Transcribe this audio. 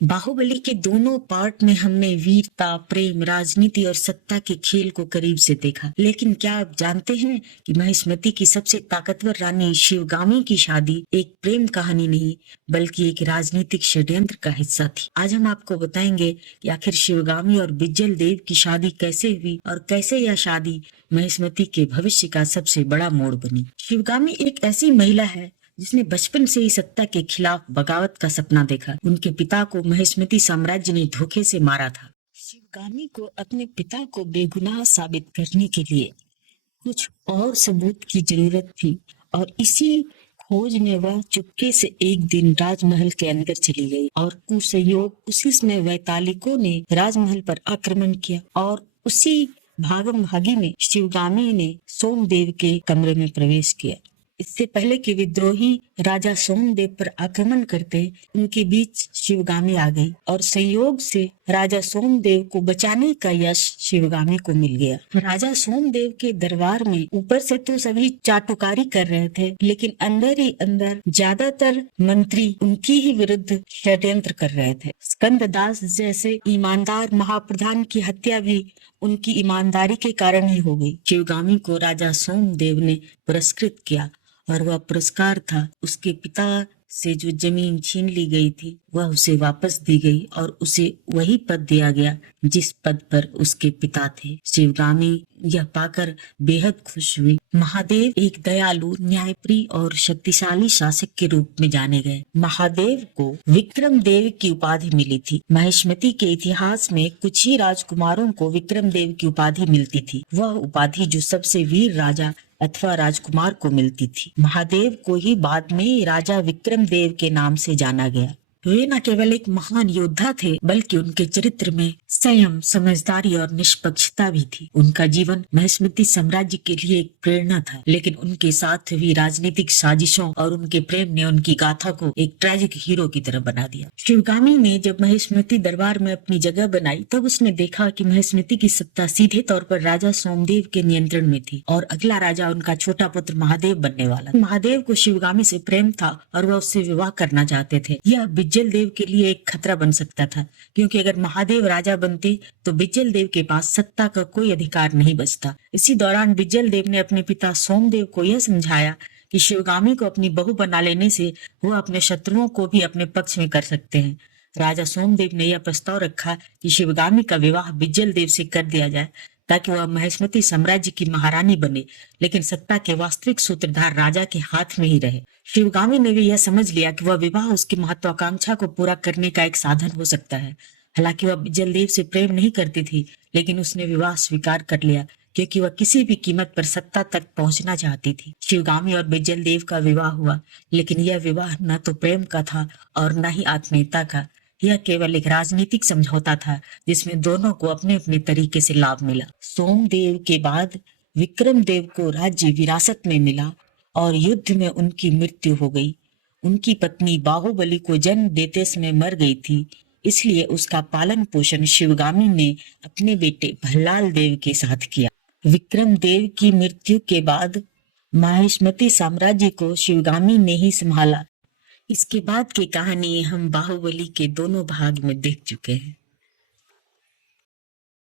बाहुबली के दोनों पार्ट में हमने वीरता, प्रेम, राजनीति और सत्ता के खेल को करीब से देखा। लेकिन क्या आप जानते हैं कि महिष्मती की सबसे ताकतवर रानी शिवगामी की शादी एक प्रेम कहानी नहीं, बल्कि एक राजनीतिक षड्यंत्र का हिस्सा थी। आज हम आपको बताएंगे कि आखिर शिवगामी और बिज्जल देव की शादी कैसे हुई और कैसे यह शादी महिष्मती के भविष्य का सबसे बड़ा मोड़ बनी। शिवगामी एक ऐसी महिला है जिसने बचपन से ही सत्ता के खिलाफ बगावत का सपना देखा। उनके पिता को महिष्मती साम्राज्य ने धोखे से मारा था। शिवगामी को अपने पिता को बेगुनाह साबित करने के लिए कुछ और सबूत की जरूरत थी और इसी खोज में वह चुपके से एक दिन राजमहल के अंदर चली गई और कुसंयोग उसी समय वैतालिकों ने राजमहल पर आक्रमण किया और उसी भागम भागी में शिवगामी ने सोमदेव के कमरे में प्रवेश किया। इससे पहले कि विद्रोही राजा सोमदेव पर आक्रमण करते, उनके बीच शिवगामी आ गई और संयोग से राजा सोमदेव को बचाने का यश शिवगामी को मिल गया। राजा सोमदेव के दरबार में ऊपर से तो सभी चाटुकारी कर रहे थे, लेकिन अंदर ही अंदर ज्यादातर मंत्री उनकी ही विरुद्ध षड्यंत्र कर रहे थे। स्कंददास जैसे ईमानदार महाप्रधान की हत्या भी उनकी ईमानदारी के कारण ही हो गई। शिवगामी को राजा सोमदेव ने पुरस्कृत किया और वह पुरस्कार था उसके पिता से जो जमीन छीन ली गई थी वह उसे वापस दी गई और उसे वही पद दिया गया जिस पद पर उसके पिता थे। शिवगामी यह पाकर बेहद खुश हुई। महादेव एक दयालु, न्यायप्रिय और शक्तिशाली शासक के रूप में जाने गए। महादेव को विक्रम देव की उपाधि मिली थी। महिष्मती के इतिहास में कुछ ही राजकुमारों को विक्रम देव की उपाधि मिलती थी। वह उपाधि जो सबसे वीर राजा अथवा राजकुमार को मिलती थी। महादेव को ही बाद में राजा विक्रम देव के नाम से जाना गया। वे न केवल एक महान योद्धा थे, बल्कि उनके चरित्र में संयम, समझदारी और निष्पक्षता भी थी। उनका जीवन महिष्मती साम्राज्य के लिए एक प्रेरणा था, लेकिन उनके साथ हुई राजनीतिक साजिशों और उनके प्रेम ने उनकी गाथा को एक ट्रेजिक हीरो की तरह बना दिया। शिवगामी ने जब महिष्मती दरबार में अपनी जगह बनाई, तब उसने देखा कि महिष्मती की सत्ता सीधे तौर पर राजा सोमदेव के नियंत्रण में थी और अगला राजा उनका छोटा पुत्र महादेव बनने वाला। महादेव को शिवगामी से प्रेम था और वह उससे विवाह करना चाहते थे। यह बिज्जल देव के लिए एक खतरा बन सकता था, क्योंकि अगर महादेव राजा बनते तो बिज्जल देव के पास सत्ता का कोई अधिकार नहीं बचता। इसी दौरान बिज्जल देव ने अपने पिता सोमदेव को यह समझाया कि शिवगामी को अपनी बहू बना लेने से वह अपने शत्रुओं को भी अपने पक्ष में कर सकते हैं। राजा सोमदेव ने यह प्रस्ताव रखा कि शिवगामी का विवाह बिज्जल देव से कर दिया जाए ताकि वह महिष्मती साम्राज्य की महारानी बने, लेकिन सत्ता के वास्तविक सूत्रधार राजा के हाथ में ही रहे। शिवगामी ने भी यह समझ लिया कि वह विवाह उसकी महत्वाकांक्षा को पूरा करने का एक साधन हो सकता है। हालांकि वह बिज्जल देव से प्रेम नहीं करती थी, लेकिन उसने विवाह स्वीकार कर लिया क्योंकि वह किसी भी कीमत पर सत्ता तक पहुंचना चाहती थी। शिवगामी और बिज्जल देव का विवाह हुआ, लेकिन यह विवाह न तो प्रेम का था और न ही आत्मीयता का। यह केवल एक राजनीतिक समझौता था जिसमें दोनों को अपने अपने तरीके से लाभ मिला। सोमदेव के बाद विक्रम देव को राज्य विरासत में मिला और युद्ध में उनकी मृत्यु हो गई। उनकी पत्नी बाहुबली को जन्म देते समय मर गई थी, इसलिए उसका पालन पोषण शिवगामी ने अपने बेटे भल्लाल देव के साथ किया। विक्रम देव की मृत्यु के बाद महिष्मती साम्राज्य को शिवगामी ने ही संभाला। इसके बाद की कहानी हम बाहुबली के दोनों भाग में देख चुके हैं।